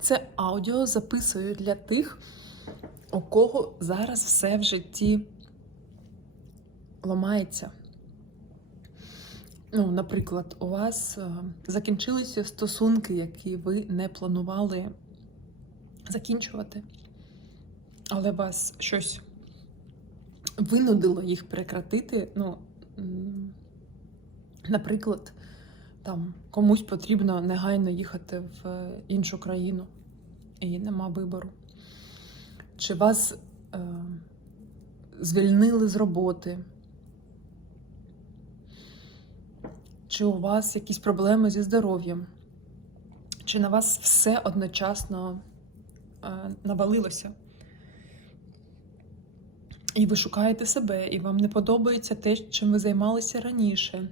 Це аудіо записую для тих, у кого зараз все в житті ламається. Ну, наприклад, у вас е, закінчилися стосунки, які ви не планували закінчувати, але вас щось винудило їх прекратити. Ну, наприклад, там комусь потрібно негайно їхати в іншу країну, і нема вибору. Чи вас е, звільнили з роботи? Чи у вас якісь проблеми зі здоров'ям? Чи на вас все одночасно е, навалилося? І ви шукаєте себе, і вам не подобається те, чим ви займалися раніше.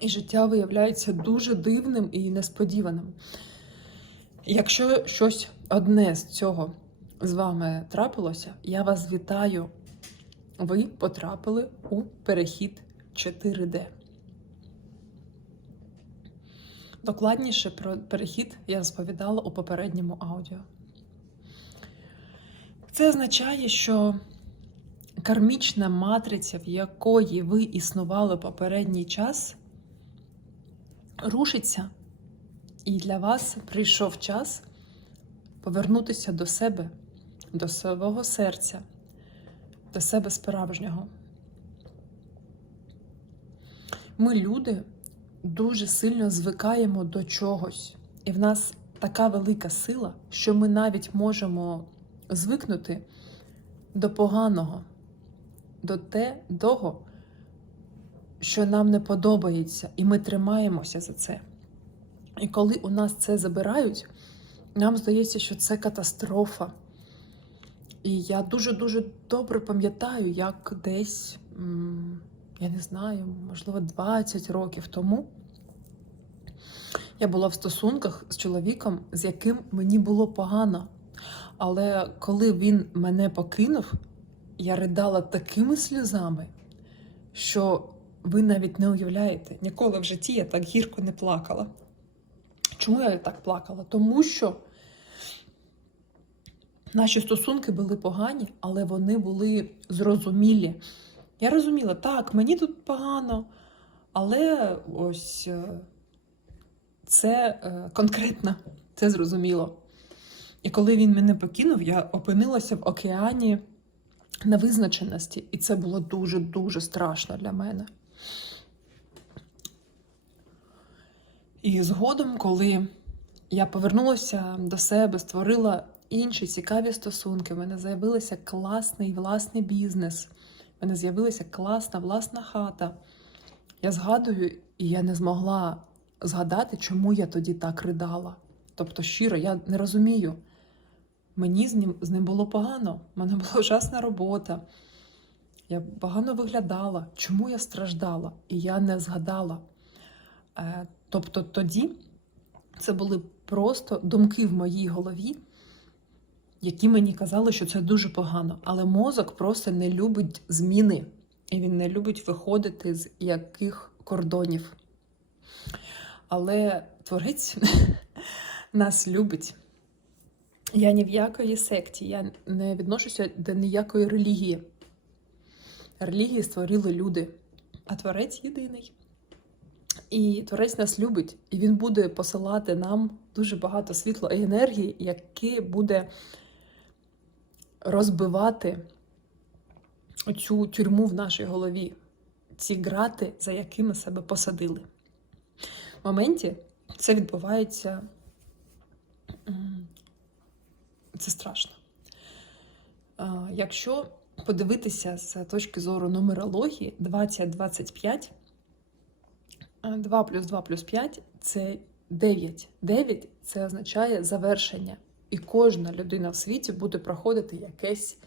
І життя виявляється дуже дивним і несподіваним. Якщо щось одне з цього з вами трапилося, я вас вітаю. Ви потрапили у перехід 4D. Докладніше про перехід я розповідала у попередньому аудіо. Це означає, що кармічна матриця, в якої ви існували попередній час, рушиться, і для вас прийшов час повернутися до себе, до свого серця, до себе справжнього. Ми, люди, дуже сильно звикаємо до чогось, і в нас така велика сила, що ми навіть можемо звикнути до поганого, до те, того, що нам не подобається, і ми тримаємося за це. І коли у нас це забирають, нам здається, що це катастрофа. І я дуже-дуже добре пам'ятаю, як десь, я не знаю, можливо, 20 років тому я була в стосунках з чоловіком, з яким мені було погано. Але коли він мене покинув, я ридала такими сльозами, що ви навіть не уявляєте, ніколи в житті я так гірко не плакала. Чому я так плакала? Тому що наші стосунки були погані, але вони були зрозумілі. Я розуміла, так, мені тут погано, але ось е, це е, конкретно, це зрозуміло. І коли він мене покинув, я опинилася в океані невизначеності, і це було дуже-дуже страшно для мене. І згодом, коли я повернулася до себе, створила інші цікаві стосунки, в мене з'явився класний власний бізнес, в мене з'явилася класна власна хата. Я згадую, і я не змогла згадати, чому я тоді так ридала. Тобто, щиро, я не розумію. Мені з ним з ним було погано, в мене була ужасна робота. Я погано виглядала. Чому я страждала? І я не згадала. Е, Тобто тоді це були просто думки в моїй голові, які мені казали, що це дуже погано. Але мозок просто не любить зміни, і він не любить виходити з яких кордонів. Але творець нас любить. Я ні в якої секті, я не відношуся до ніякої релігії. Релігії створили люди, а творець єдиний. І творець нас любить, і він буде посилати нам дуже багато світла і енергії, яке буде розбивати цю тюрму в нашій голові, ці грати, за якими себе посадили. В моменті це відбувається. Це страшно. Якщо подивитися з точки зору нумерології 2025, 2 плюс 2 плюс 5 це 9. 9 це означає завершення. І кожна людина в світі буде проходити якесь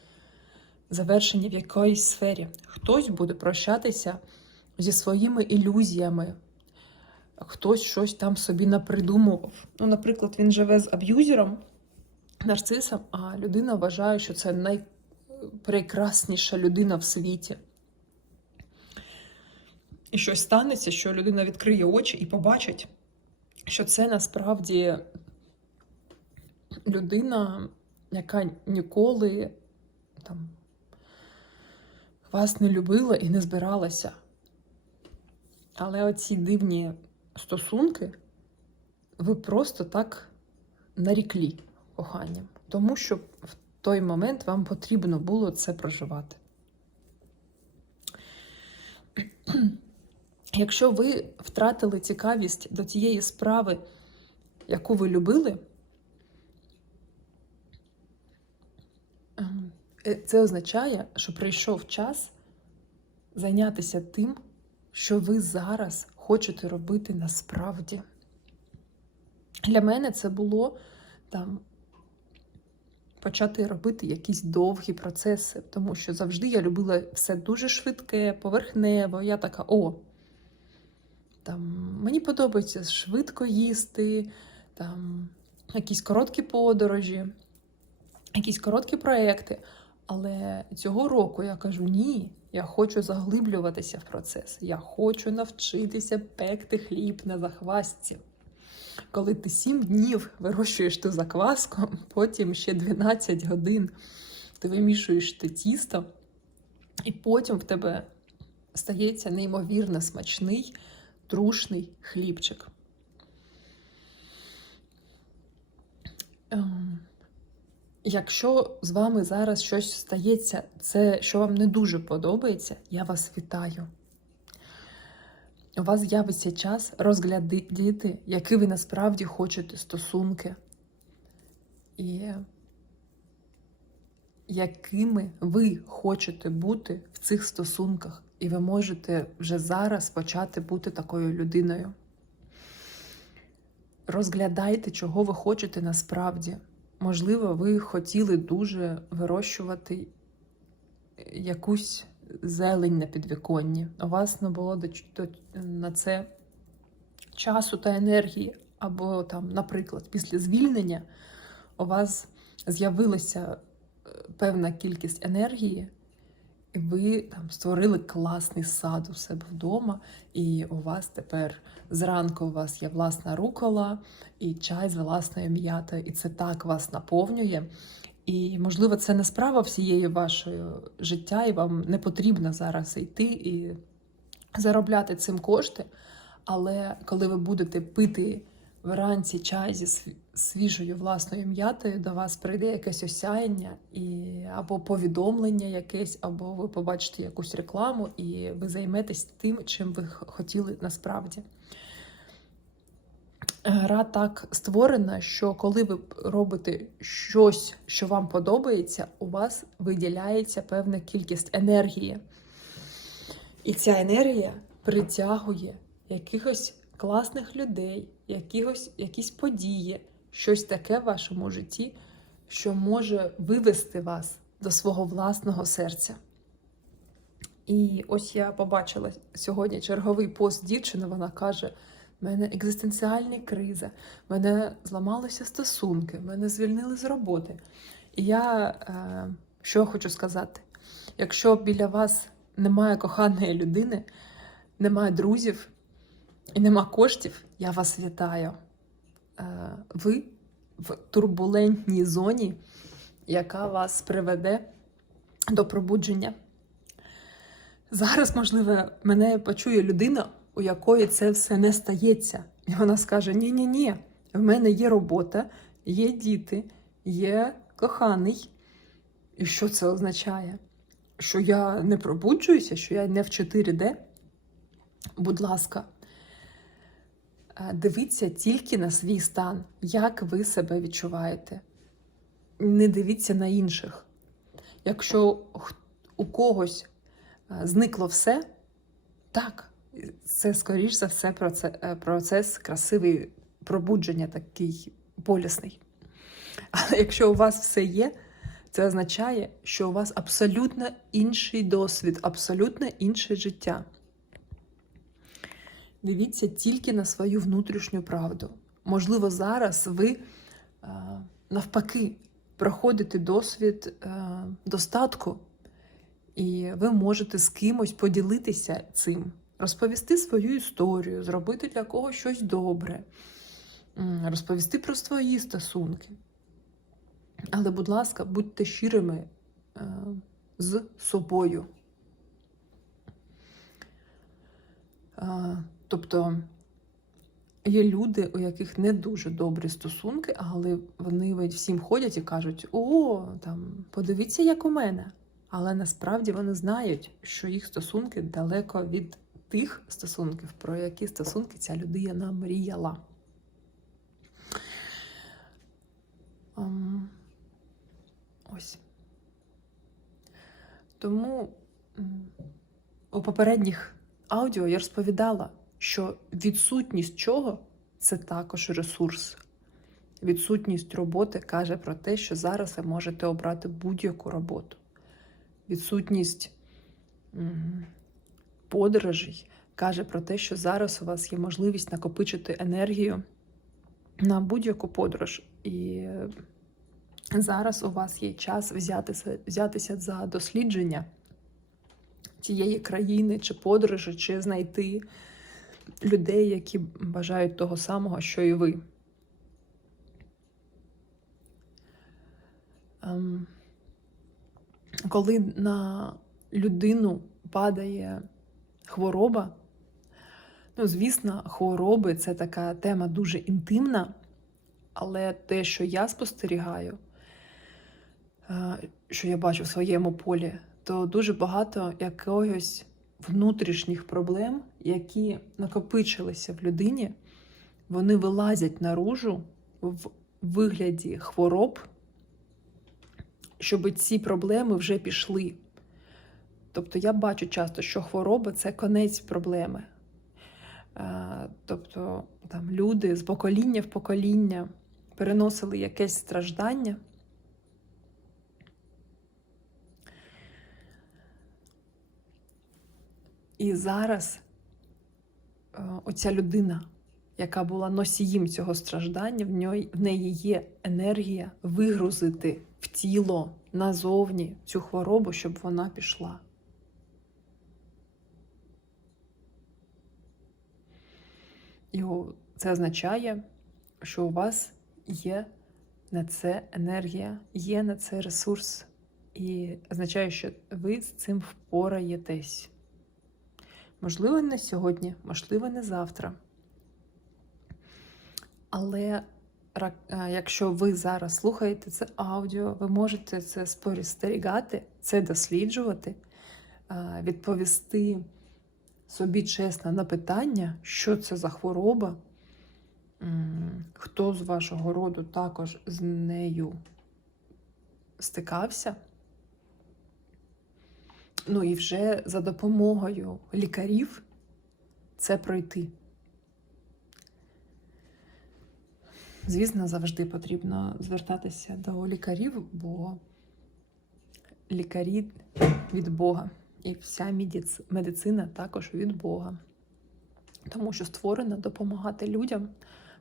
завершення в якоїсь сфері. Хтось буде прощатися зі своїми ілюзіями, хтось щось там собі напридумував. Ну, наприклад, він живе з аб'юзером, нарцисом, а людина вважає, що це найпрекрасніша людина в світі. І щось станеться, що людина відкриє очі і побачить, що це насправді людина, яка ніколи там, вас не любила і не збиралася. Але оці дивні стосунки ви просто так наріклі коханням, тому що в той момент вам потрібно було це проживати. Якщо ви втратили цікавість до тієї справи, яку ви любили, ем, е, це означає, що прийшов час зайнятися тим, що ви зараз хочете робити насправді. Для мене це було там почати робити якісь довгі процеси, тому що завжди я любила все дуже швидке, поверхнево. Я така, о, там, мені подобається швидко їсти, там, якісь короткі подорожі, якісь короткі проекти. Але цього року я кажу: ні, я хочу заглиблюватися в процес. Я хочу навчитися пекти хліб на захвастці. Коли ти 7 днів вирощуєш ту закваску, потім ще 12 годин ти вимішуєш те тісто, і потім в тебе стається неймовірно смачний, трушний хлібчик. Ем, Якщо з вами зараз щось стається, це що вам не дуже подобається, я вас вітаю. У вас з'явиться час розглядіти, які ви насправді хочете стосунки, і якими ви хочете бути в цих стосунках, і ви можете вже зараз почати бути такою людиною. Розглядайте, чого ви хочете насправді. Можливо, ви хотіли дуже вирощувати якусь зелень на підвіконні. У вас не було на це часу та енергії. Або, там, наприклад, після звільнення у вас з'явилася е, певна кількість енергії, і ви там створили класний сад у себе вдома, і у вас тепер зранку у вас є власна рукола і чай з власною м'ятою, і це так вас наповнює. І, можливо, це не справа всієї вашої життя, і вам не потрібно зараз йти і заробляти цим кошти. Але коли ви будете пити вранці чай зі свіжою власною м'ятою, до вас прийде якесь осяяння, і або повідомлення якесь, або ви побачите якусь рекламу, і ви займетесь тим, чим ви хотіли насправді. Гра так створена, що коли ви робите щось, що вам подобається, у вас виділяється певна кількість енергії. І ця енергія притягує якихось класних людей, якихось, якісь події, щось таке в вашому житті, що може вивести вас до свого власного серця. І ось я побачила сьогодні черговий пост дівчини, вона каже. В мене екзистенціальні кризи, в мене зламалися стосунки, мене звільнили з роботи. І я е, що хочу сказати: якщо біля вас немає коханої людини, немає друзів і нема коштів, я вас вітаю. Е, ви в турбулентній зоні, яка вас приведе до пробудження. Зараз, можливо, мене почує людина у якої це все не стається. І вона скаже: Ні-ні, ні в мене є робота, є діти, є коханий. І що це означає? Що я не пробуджуюся, що я не в 4D? Будь ласка, дивіться тільки на свій стан, як ви себе відчуваєте. Не дивіться на інших. Якщо у когось зникло все, так, це, скоріш за все, е, процес красивий пробудження, такий болісний. Але якщо у вас все є, це означає, що у вас абсолютно інший досвід, абсолютно інше життя. Дивіться тільки на свою внутрішню правду. Можливо, зараз ви е, навпаки проходите досвід е, достатку, і ви можете з кимось поділитися цим розповісти свою історію, зробити для когось щось добре, розповісти про свої стосунки. Але, будь ласка, будьте щирими е, з собою. Е, тобто є люди, у яких не дуже добрі стосунки, але вони всім ходять і кажуть: О, там, подивіться, як у мене. Але насправді вони знають, що їх стосунки далеко від тих стосунків, про які стосунки ця людина мріяла. Ем, Ось. Тому у попередніх аудіо я розповідала, що відсутність чого це також ресурс. Відсутність роботи каже про те, що зараз ви можете обрати будь-яку роботу. Відсутність подорожей каже про те, що зараз у вас є можливість накопичити енергію на будь-яку подорож. І зараз у вас є час взятися, взятися за дослідження тієї країни чи подорожі, чи знайти людей, які бажають того самого, що і ви. Ем, Коли на людину падає хвороба, ну, звісно, хвороби це така тема дуже інтимна, але те, що я спостерігаю, е, що я бачу в своєму полі, то дуже багато якогось внутрішніх проблем, які накопичилися в людині, вони вилазять наружу в вигляді хвороб, щоб ці проблеми вже пішли. Тобто я бачу часто, що хвороба це конець проблеми. Е, Тобто там люди з покоління в покоління переносили якесь страждання. І зараз е, оця людина, яка була носієм цього страждання, в, ній, в неї є енергія вигрузити в тіло назовні цю хворобу, щоб вона пішла. І це означає, що у вас є на це енергія, є на це ресурс. І означає, що ви з цим впораєтесь. Можливо, не сьогодні, можливо, не завтра. Але якщо ви зараз слухаєте це аудіо, ви можете це спостерігати, це досліджувати, відповісти собі чесно на питання, що це за хвороба, хто з вашого роду також з нею стикався. Ну і вже за допомогою лікарів це пройти. Звісно, завжди потрібно звертатися до лікарів, бо лікарі від Бога. І вся медицина також від Бога. Тому що створена допомагати людям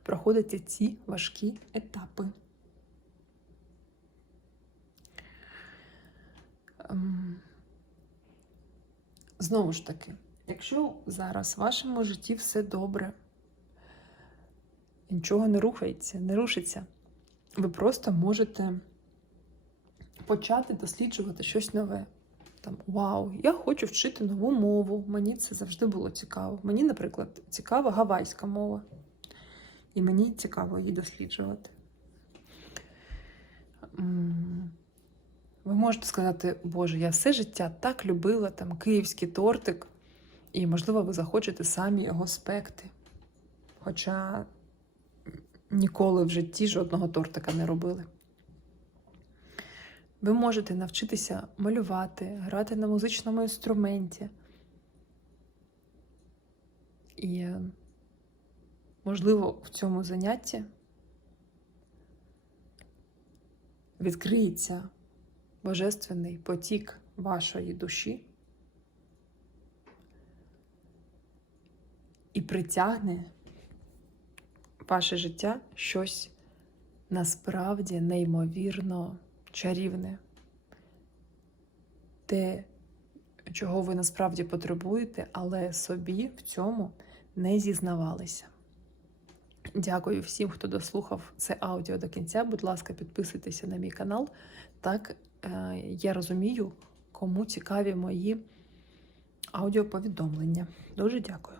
проходити ці важкі етапи. Ем, Знову ж таки, якщо зараз в вашому житті все добре, нічого не рухається, не рушиться, ви просто можете почати досліджувати щось нове. Там, вау, я хочу вчити нову мову. Мені це завжди було цікаво. Мені, наприклад, цікава гавайська мова. І мені цікаво її досліджувати. Ви можете сказати, Боже, я все життя так любила там київський тортик, і, можливо, ви захочете самі його спекти. Хоча ніколи в житті жодного тортика не робили. Ви можете навчитися малювати, грати на музичному інструменті. І, можливо, в цьому занятті відкриється божественний потік вашої душі і притягне ваше життя щось насправді неймовірно чарівне. Те, чого ви насправді потребуєте, але собі в цьому не зізнавалися. Дякую всім, хто дослухав це аудіо до кінця. Будь ласка, підписуйтеся на мій канал. Так е, я розумію, кому цікаві мої аудіоповідомлення. Дуже дякую.